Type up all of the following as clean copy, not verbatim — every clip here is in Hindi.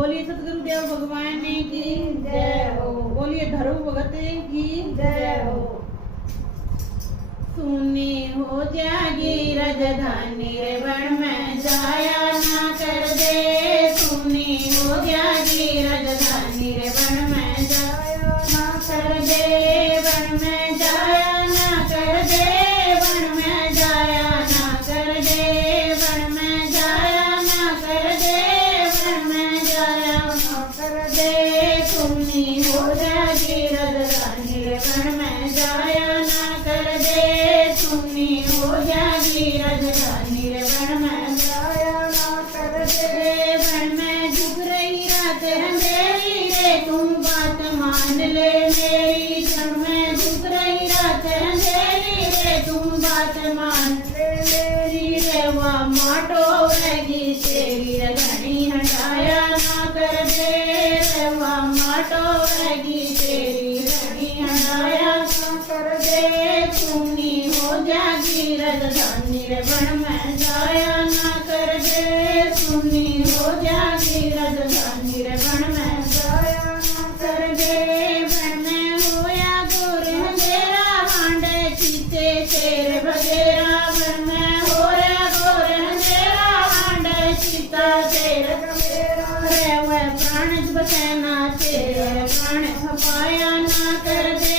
बोलिए सतगुरुदेव भगवान की जय हो। बोलिए धर्म भगत की जय हो। सुनी हो जागी राजधानी रे वन में जाया ना कर दे। सुनी हो जागी राजधानी रे वन में जाया ना कर दे। वन में जाया ना कर दे। वन में जाया ना कर दे। वन में जाया ना कर दे। वन में जाया ना कर दे। सुनी हो जागी राजधानी रे वन में जाया ना कर दे। सुनी हो जागी राजधानी रे वन में जाया ना कर दे। वन में झुक रही रात अंधेरी रे तुम बात मान ले मेरी। जब में झुक रही रात अंधेरी रे तुम बात मान ले मेरी। रे वाह माटो रहेगी तेरी रे घनी हटाया ना कर दे। रे वाह माटो रहेगी तेरी घनी हटाया ना कर दे। सुनी हो जागी राजधानी रे वन में जाया ना कर दे। सुनी हो जागी राजधानी रे वन में जाया ना कर दे। वन में होया गोर अंधेरा हांडे चीते तेरे बगेरा। वन में होया गोर अंधेरा हांडे चीता तेरे बगेरा। रे वह प्राण बचना तेरे प्राण खपाया ना कर दे।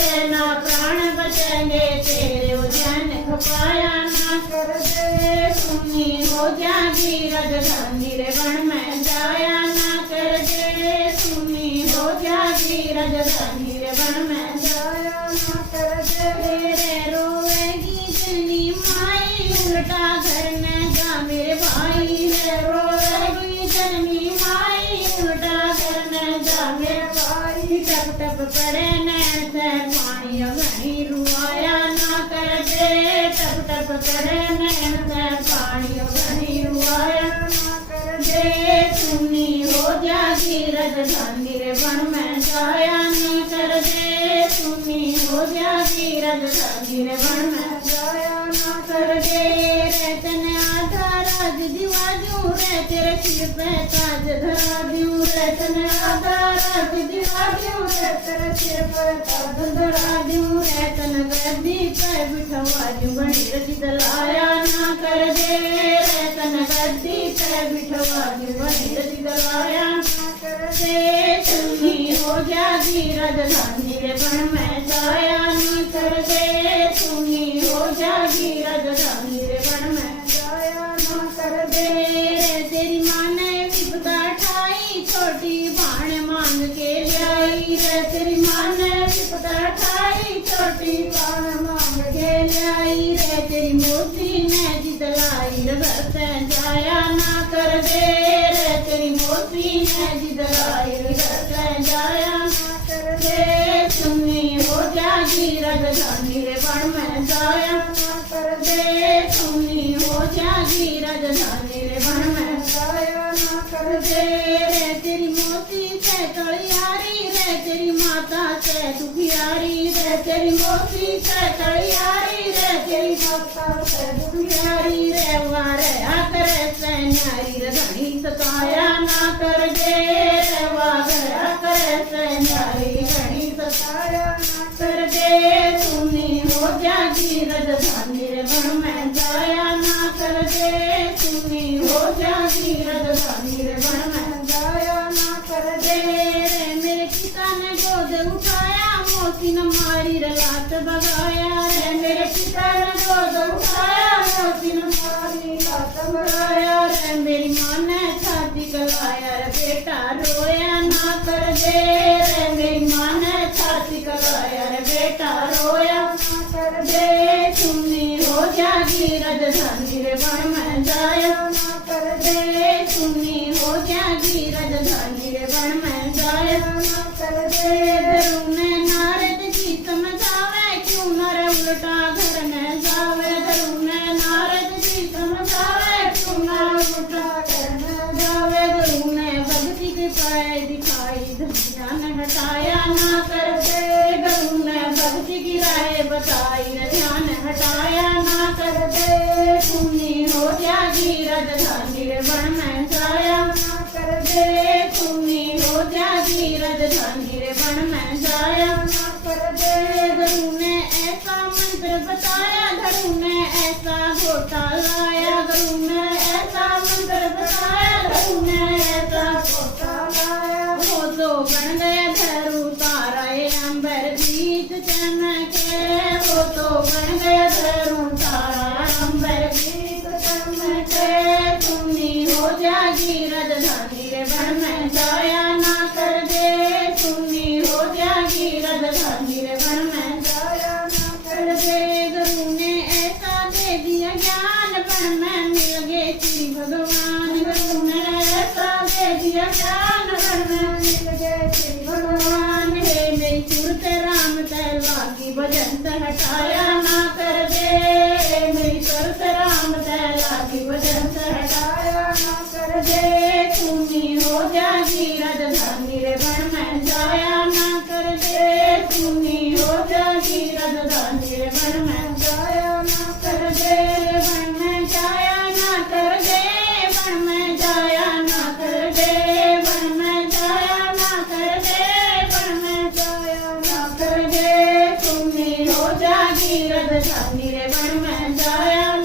रे ना प्राण बचेंगे तेरे उद्यान खपाया ना कर दे। सुनी हो जागी राजधानी रे वन में जाया ना कर दे। सुनी हो जागी राजधानी रे वन में जाया ना कर दे। रे रोएगी जननी माई उल्टा घर न जा मेरे भाई। रे रोएगी जननी माई उल्टा घर न जा मेरे भाई। टप टप पड़े नैन से पानी घनी रुआया ना कर दे। टप टप पड़े नैन से पानी घनी रुआया ना कर दे। सुनी हो जागी राजधानी रे वन में जाया ना कर दे। सुनी हो जागी राजधानी रे वन में जाया ना कर दे। रे तने आधा राज दिवा दूं रे तेरे सिर पे ताज धरा दूं। रे तने आधा राज दिवा दूं रे तेरे सिर पे ताज धरा दूं। रे तने गद्दी पे बिठवा दूं बनी रज दलाया ना कर दे। रे तने गद्दी पे बिठवा दूं बनी रज दलाया ना कर दे। सुनी हो जागी राजधानी रे वन में जाया ना कर दे। सुनी हो जागी राजधानी रे वन में जाया ना कर दे। रे तेरी माँ ने विपदा ठाई छोटी भाण मांग के लाई। रे तेरी माँ ने विपदा ठाई छोटी भाण मांग के लाई। रे तेरी मोती ने जितलाई रे भरते जाया ना कर दे। रे तेरी मोती ने जितलाई रे भरते जाया ना कर दे। सुनी हो जागी राजधानी रे वन में जाया ना कर दे। सुनी हो जागी राजधानी रे वन में जाया ना कर दे। रे तेरी मोती से तड़ियारी रे तेरी माता से दुखियारी। रे तेरी मोती से तड़ियारी रे तेरी माता से दुखियारी। रे वारे आकर से न्यारी रे घनी सताया ना कर दे। रे वारे आकर से न्यारी घनी सताया ना कर दे। सुनी हो जागी राजधानी रे वन में जाया ना कर दे। सुनी हो जागी राजधानी रे वन में जाया ना कर दे। रे मेरे पिता ने गोद उठाया मोती न मारी रे लात बगाया। रे मेरे पिता ने गोद उठाया मोती न मारी लात बगाया। रे मेरी माँ ने छाती गलाया रे बेटा रोया ना कर दे। रे मेरी माँ ने छाती गलाया रे बेटा रोया ना कर दे। सुनी हो जागी राजधानी रे वन में जाया ना कर दे। सुनी हो जागी राजधानी रे वन में जाया ना कर दे। धरुने नारद जी समझावे क्यों नर उल्टा घर न जावे। धरुने नारद जी समझावे क्यों नर उल्टा घर न जावे। धरुने भक्ति के पाए दिखाई ध्यान हटाया ना कर दे। धरुने भक्ति की राह बताई ध्यान हटाया ना कर दे। सुनी हो जागी राजधानी रे वन में जाया ना कर दे। राजधानी रे बन में जाया ना कर दे। गुरु ने ऐसा मंत्र बताया, धरू ने ऐसा घोटा लाया, गुरु ने ऐसा मंत्र बताया, धरू ने ऐसा घोटा लाया। वो तो बन गया धरू तारा ये अंबर बीच चमके, वो तो बन गया धरू तारा अंबर बीच चमके। सुनी हो जागी राजधानी रे बन में जाया ना कर दे, सुनी हो जागी राजधानी रे बन में जाया ना कर दे। गुरु ने ऐसा दे दिया ज्ञान, बन में मिल गए श्री भगवान, गुरु ने ऐसा दे दिया ज्ञान, बन में मिल गए श्री भगवान। हे मेरी सुरत राम तैला की भजन से हटाया ना कर दे, मेरी सुरत राम तैला की भजन से हटाया ना कर दे। सुनी हो जागी राजधानी रे बन में जाया ना कर दे, सुनी हो जागी राजधानी रे बन में जाया ना कर दे। बन में जाया ना कर दे, बन में जाया ना कर दे, बन में जाया ना कर दे, बन में जाया ना कर दे। सुनी हो जागी राजधानी रे बन में जाया